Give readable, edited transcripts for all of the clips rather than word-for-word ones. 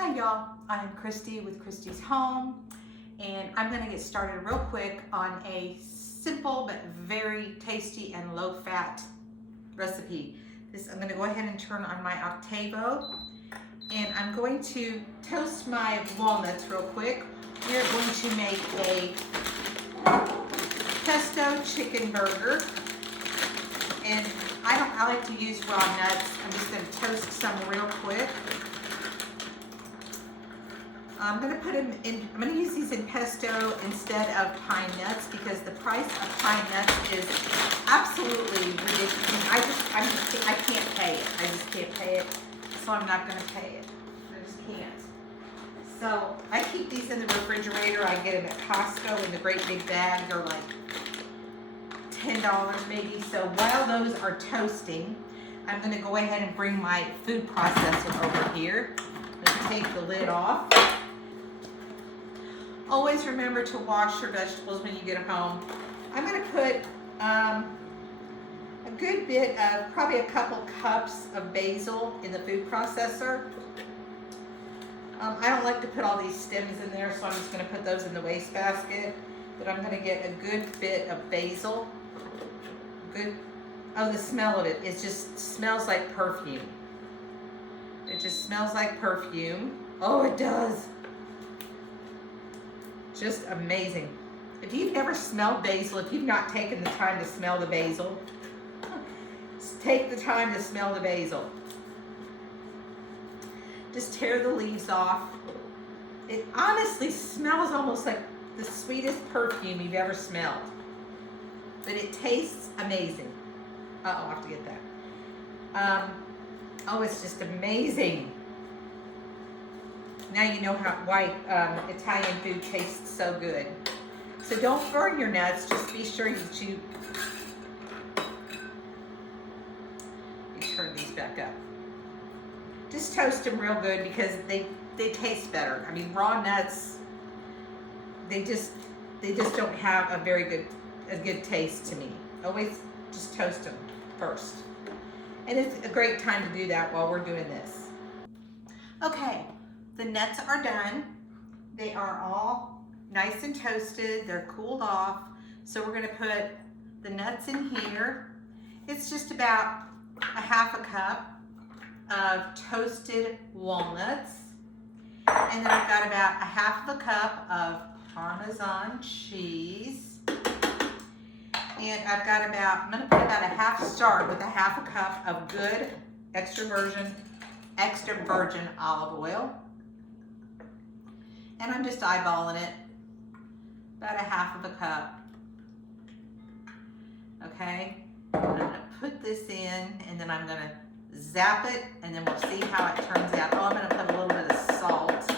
Hi y'all, I'm Christy with Christy's Home, and I'm going to get started real quick on a simple but very tasty and low-fat recipe. I'm going to go ahead and turn on my Octavo, and I'm going to toast my walnuts real quick. We are going to make a pesto chicken burger, and I like to use raw nuts. I'm just going to toast some real quick. I'm going to use these in pesto instead of pine nuts because the price of pine nuts is absolutely ridiculous. I can't pay it. I just can't pay it, so I'm not going to pay it. I just can't. So I keep these in the refrigerator. I get them at Costco in the great big bag. They're like $10 maybe. So while those are toasting, I'm going to go ahead and bring my food processor over here. Let's take the lid off. Always remember to wash your vegetables when you get them home. I'm going to put a good bit of, probably a couple cups of basil in the food processor. I don't like to put all these stems in there, so I'm just going to put those in the wastebasket. But I'm going to get a good bit of basil. The smell of it, it just smells like perfume. It just smells like perfume. Oh, it does. Just amazing. If you've never smelled basil, if you've not taken the time to smell the basil, take the time to smell the basil. Just tear the leaves off. It honestly smells almost like the sweetest perfume you've ever smelled. But it tastes amazing. Uh-oh, I have to get that. Oh, it's just amazing. Now you know why Italian food tastes so good. So don't burn your nuts. Just be sure that you turn these back up. Just toast them real good because they taste better. I mean, raw nuts, they just don't have a good taste to me. Always just toast them first. And it's a great time to do that while we're doing this. Okay. The nuts are done. They are all nice and toasted. They're cooled off. So we're going to put the nuts in here. It's just about a half a cup of toasted walnuts. And then I've got about a half of a cup of Parmesan cheese. And I've got I'm going to put about start with a half a cup of good extra virgin olive oil. And I'm just eyeballing it, about a half of a cup. Okay, I'm gonna put this in and then I'm gonna zap it and then we'll see how it turns out. Oh, I'm gonna put a little bit of salt.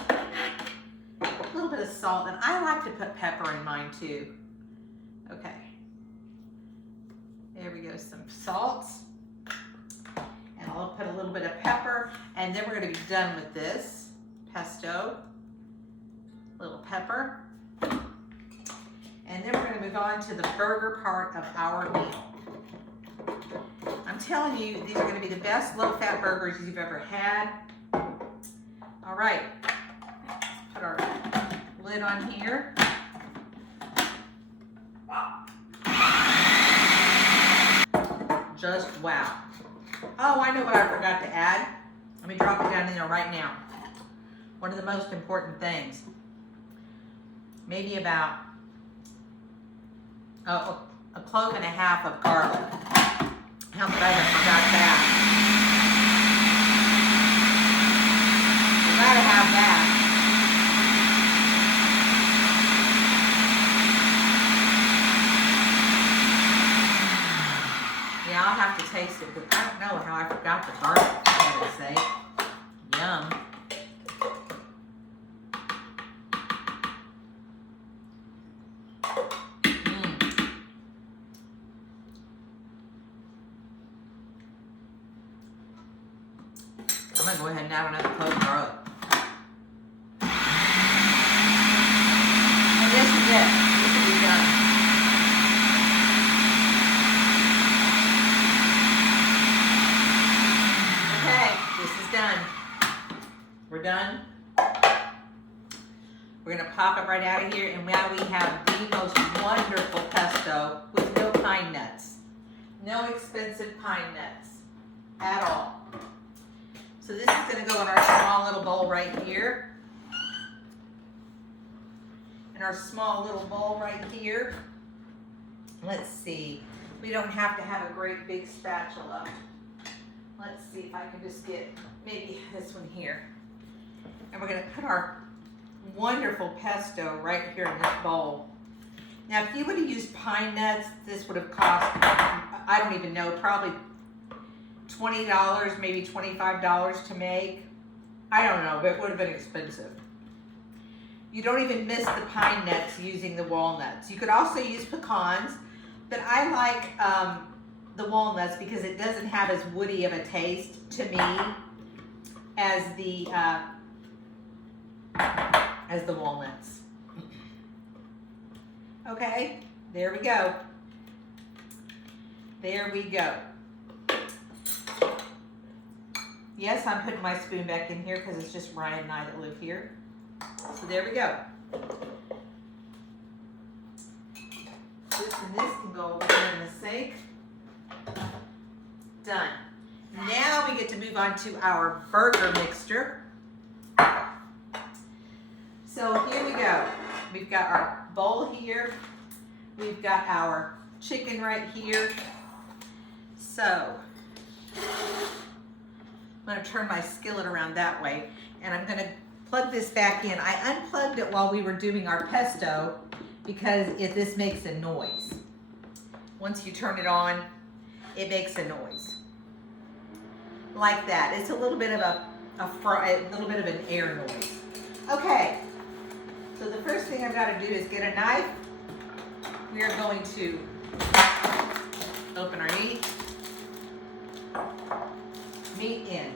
A little bit of salt, and I like to put pepper in mine too. Okay, there we go, some salt. And I'll put a little bit of pepper, and then we're gonna be done with this pesto. Little pepper, and then we're going to move on to the burger part of our meal. I'm telling you, these are going to be the best low-fat burgers you've ever had. All right, let's put our lid on here. Just wow. Oh, I know what I forgot to add. Let me drop it down in there right now. One of the most important things. Maybe about a clove and a half of garlic. How could I have forgot that? You gotta have that. Yeah, I'll have to taste it, but I don't know how I forgot the garlic, I gotta say. Yum. I'm going to go ahead and add another clove of garlic. And this is it. This will be done. Okay, this is done. We're done. We're gonna pop it right out of here, and now we have the most wonderful pesto with no pine nuts. No expensive pine nuts at all. So this is gonna go in our small little bowl right here. In our small little bowl right here. Let's see. We don't have to have a great big spatula. Let's see if I can just get maybe this one here. And we're gonna put our wonderful pesto right here in this bowl. Now, if you would have used pine nuts, this would have cost, I don't even know, probably $20, maybe $25 to make. I don't know, but it would have been expensive. You don't even miss the pine nuts using the walnuts. You could also use pecans, but I like the walnuts because it doesn't have as woody of a taste to me as the walnuts. Okay, there we go. There we go. Yes, I'm putting my spoon back in here because it's just Ryan and I that live here. So there we go. This and this can go over here in the sink. Done. Now we get to move on to our burger mixture. So here we go. We've got our bowl here. We've got our chicken right here. So I'm going to turn my skillet around that way, and I'm going to plug this back in. I unplugged it while we were doing our pesto because this makes a noise. Once you turn it on, it makes a noise. Like that. It's a little bit of a little bit of an air noise. Okay. So the first thing I've got to do is get a knife. We are going to open our meat in.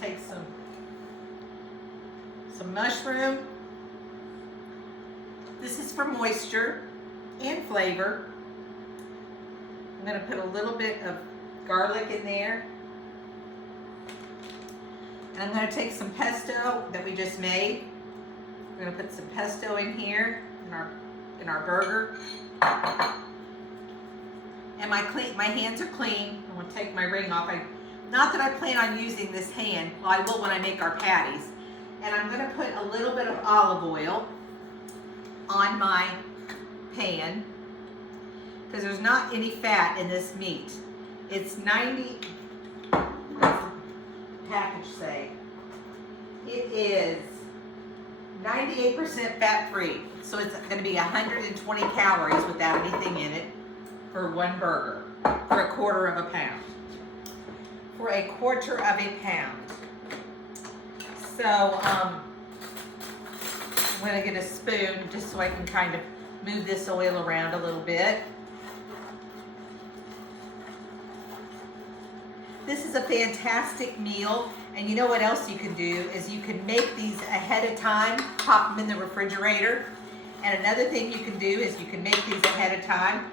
Take some mushroom. This is for moisture and flavor. I'm going to put a little bit of garlic in there. And I'm going to take some pesto that we just made. We're going to put some pesto in here in our burger. And my hands are clean. I'm going to take my ring off. Not that I plan on using this hand. Well, I will when I make our patties. And I'm going to put a little bit of olive oil on my pan because there's not any fat in this meat. It's 90, what's the package say? It is 98% fat free. So it's going to be 120 calories without anything in it for one burger for a quarter of a pound. For a quarter of a pound. So I'm going to get a spoon just so I can kind of move this oil around a little bit. This is a fantastic meal, and you know what else you can do is you can make these ahead of time, pop them in the refrigerator. And another thing you can do is you can make these ahead of time,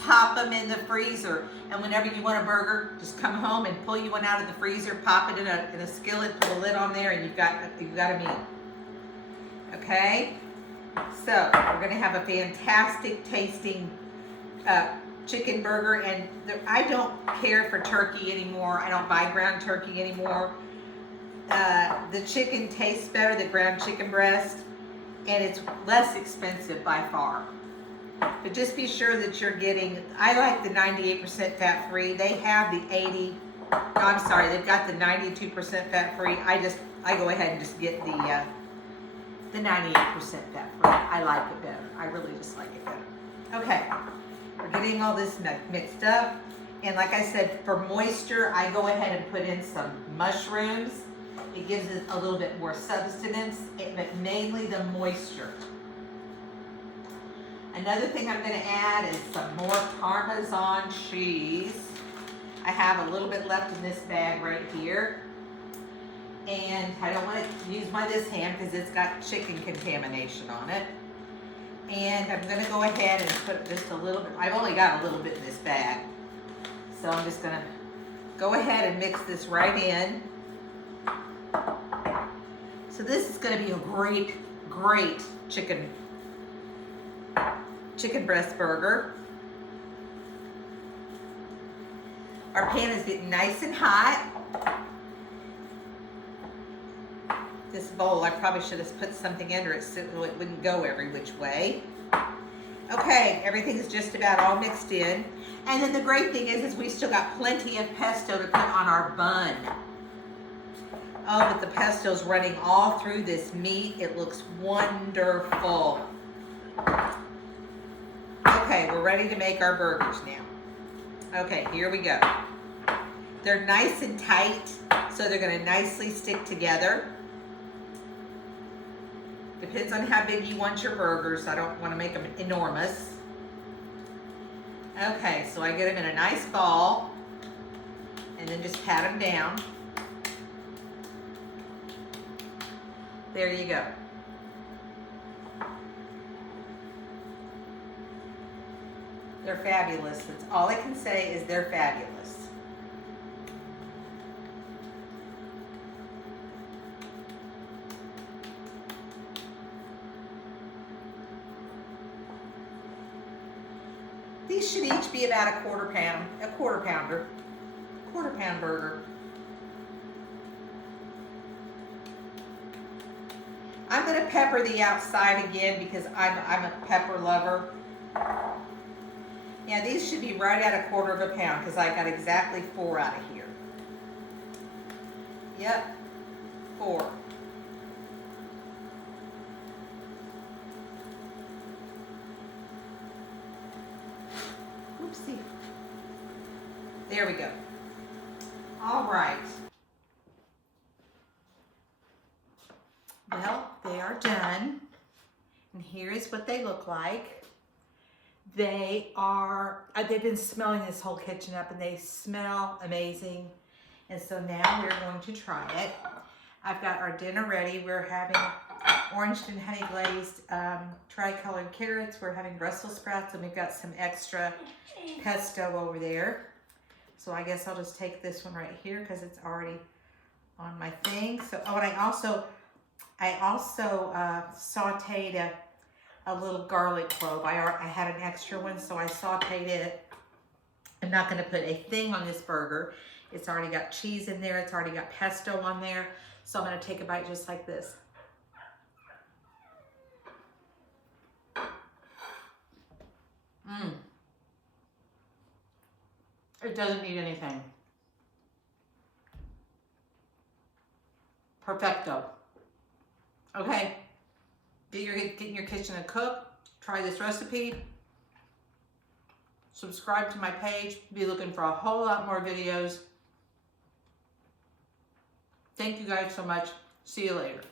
pop them in the freezer, and whenever you want a burger, just come home and pull you one out of the freezer, pop it in a skillet, put a lid on there, and you've got a meal. Okay? So we're gonna have a fantastic tasting chicken burger, and I don't care for turkey anymore. I don't buy ground turkey anymore. The chicken tastes better than ground chicken breast, and it's less expensive by far. But just be sure that you're getting, I like the 98% fat free. They have the they've got the 92% fat free. I go ahead and just get the 98% fat free. I like it better. I really just like it better. Okay, we're getting all this mixed up. And like I said, for moisture, I go ahead and put in some mushrooms. It gives it a little bit more substance, but mainly the moisture. Another thing I'm going to add is some more Parmesan cheese. I have a little bit left in this bag right here. And I don't want to use this ham because it's got chicken contamination on it. And I'm going to go ahead and put just a little bit. I've only got a little bit in this bag. So I'm just going to go ahead and mix this right in. So this is gonna be a great, great chicken breast burger. Our pan is getting nice and hot. This bowl, I probably should have put something under it so it wouldn't go every which way. Okay, everything's just about all mixed in. And then the great thing is we've still got plenty of pesto to put on our bun. Oh, but the pesto's running all through this meat. It looks wonderful. Okay, we're ready to make our burgers now. Okay, here we go. They're nice and tight, so they're gonna nicely stick together. Depends on how big you want your burgers. I don't want to make them enormous. Okay, so I get them in a nice ball and then just pat them down. There you go. They're fabulous. That's all I can say is they're fabulous. These should each be about a quarter pounder burger. I'm gonna pepper the outside again because I'm a pepper lover. Yeah, these should be right at a quarter of a pound because I got exactly 4 out of here. Yep, 4. Oopsie. There we go. All right. Well, they are done. And here is what they look like. They are, they've been smelling this whole kitchen up and they smell amazing. And so now we're going to try it. I've got our dinner ready. We're having orange and honey glazed tri-colored carrots. We're having Brussels sprouts and we've got some extra pesto over there. So I guess I'll just take this one right here because it's already on my thing. So, oh, and I also sauteed a little garlic clove. I had an extra one, so I sauteed it. I'm not going to put a thing on this burger. It's already got cheese in there. It's already got pesto on there. So I'm going to take a bite just like this. It doesn't need anything. Perfecto. Okay, get in your kitchen and cook. Try this recipe. Subscribe to my page. Be looking for a whole lot more videos. Thank you guys so much. See you later.